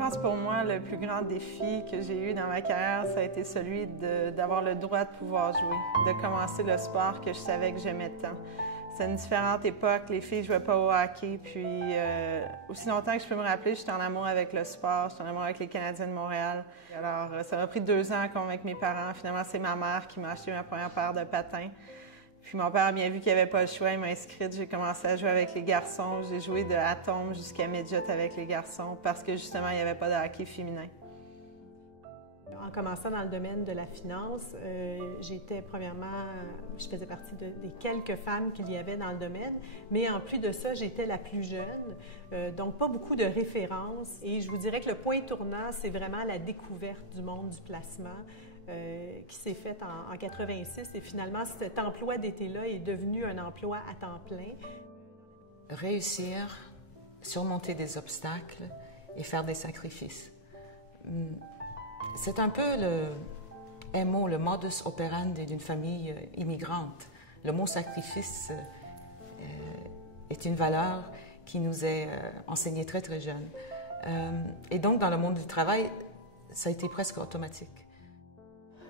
pense pour moi, le plus grand défi que j'ai eu dans ma carrière, ça a été celui d'avoir le droit de pouvoir jouer, de commencer le sport que je savais que j'aimais tant. C'est une différente époque, les filles ne jouaient pas au hockey, puis aussi longtemps que je peux me rappeler, j'étais en amour avec le sport, j'étais en amour avec les Canadiens de Montréal. Alors, ça m'a pris 2 ans à convaincre mes parents. Finalement, c'est ma mère qui m'a acheté ma première paire de patins. Puis mon père a bien vu qu'il n'y avait pas le choix, il m'a inscrite. J'ai commencé à jouer avec les garçons. J'ai joué de Atom jusqu'à Midget avec les garçons parce que justement, il n'y avait pas de hockey féminin. En commençant dans le domaine de la finance, j'étais premièrement, je faisais partie des quelques femmes qu'il y avait dans le domaine, mais en plus de ça, j'étais la plus jeune, donc pas beaucoup de références. Et je vous dirais que le point tournant, c'est vraiment la découverte du monde du placement qui s'est faite en 86. Et finalement, cet emploi d'été-là est devenu un emploi à temps plein. Réussir, surmonter des obstacles et faire des sacrifices. C'est un peu le MO, le modus operandi d'une famille immigrante. Le mot sacrifice est une valeur qui nous est enseignée très très jeune. Et donc dans le monde du travail, ça a été presque automatique.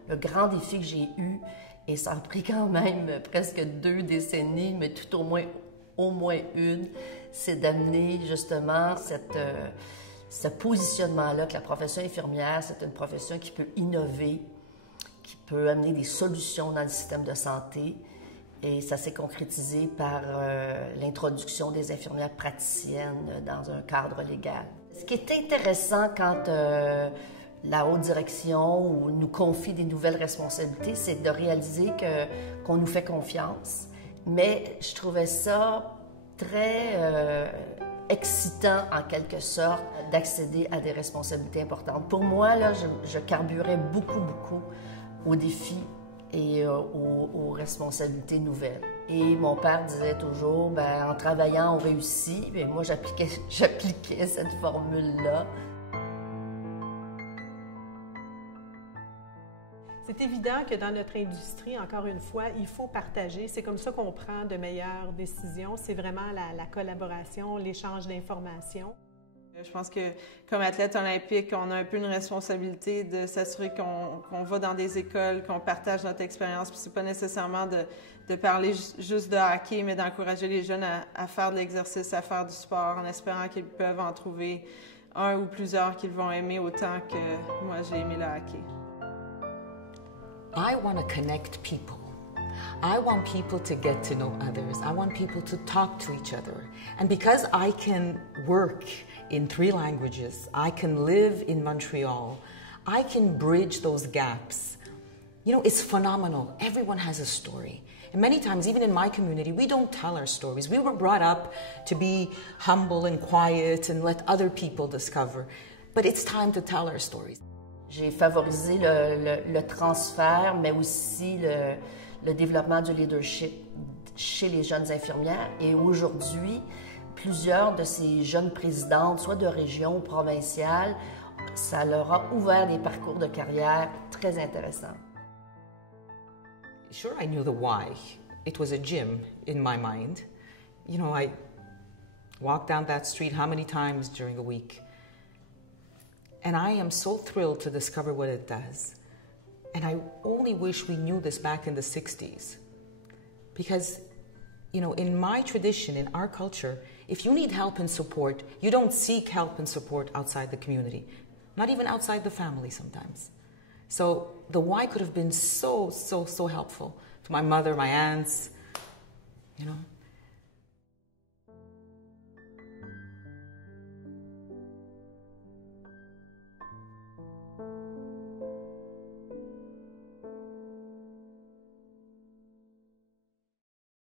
Le grand défi que j'ai eu, et ça a pris quand même presque 2 décennies, mais tout au moins une, c'est d'amener justement ce positionnement-là que la profession infirmière, c'est une profession qui peut innover, qui peut amener des solutions dans le système de santé. Et ça s'est concrétisé par l'introduction des infirmières praticiennes dans un cadre légal. Ce qui est intéressant quand la haute direction nous confie des nouvelles responsabilités, c'est de réaliser qu'on nous fait confiance. Mais je trouvais ça très excitant, en quelque sorte, d'accéder à des responsabilités importantes. Pour moi, là, je carburais beaucoup aux défis et aux responsabilités nouvelles. Et mon père disait toujours, en travaillant, on réussit. Et moi, j'appliquais cette formule-là. C'est évident que dans notre industrie, encore une fois, il faut partager. C'est comme ça qu'on prend de meilleures décisions. C'est vraiment la collaboration, l'échange d'informations. Je pense que comme athlète olympique, on a un peu une responsabilité de s'assurer qu'on va dans des écoles, qu'on partage notre expérience. Puis c'est pas nécessairement de parler juste de hockey, mais d'encourager les jeunes à faire de l'exercice, à faire du sport, en espérant qu'ils peuvent en trouver un ou plusieurs qu'ils vont aimer autant que moi j'ai aimé le hockey. I want to connect people. I want people to get to know others. I want people to talk to each other. And because I can work in 3 languages, I can live in Montreal, I can bridge those gaps. You know, it's phenomenal. Everyone has a story. And many times, even in my community, we don't tell our stories. We were brought up to be humble and quiet and let other people discover. But it's time to tell our stories. J'ai favorisé le transfert, mais aussi le développement du leadership chez les jeunes infirmières. Et aujourd'hui, plusieurs de ces jeunes présidentes, soit de région ou provinciales, ça leur a ouvert des parcours de carrière très intéressants. Sure, I knew the why. It was a gym in my mind. You know, I walked down that street how many times during a week? And I am so thrilled to discover what it does. And I only wish we knew this back in the 60s. Because, you know, in my tradition, in our culture, if you need help and support, you don't seek help and support outside the community. Not even outside the family sometimes. So the why could have been so helpful to my mother, my aunts, you know.